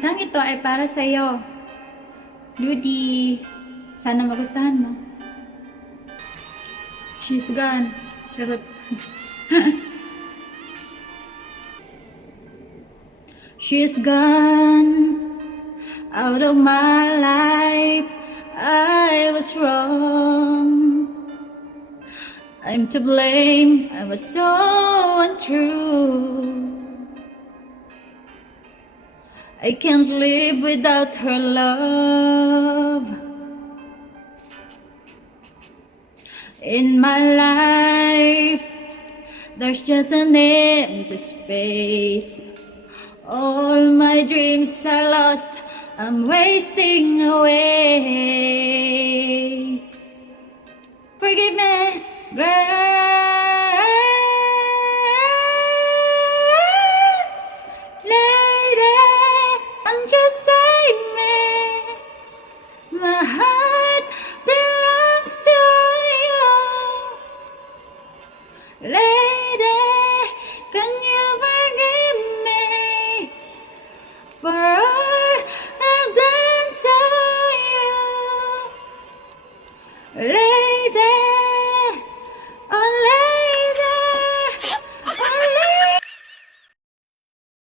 Ang ito ay para sa iyo, Rudy. Sana magustuhan mo. She's gone. Charot. She's gone out of my life. I was wrong. I'm to blame. I was so untrue. I can't live without her love. In my life, there's just an empty space. All my dreams are lost. I'm wasting away. Forgive me, girl. Lady, I'm just saying me. My heart belongs to you. Lady, can you forgive me for all I've done to you? Lady,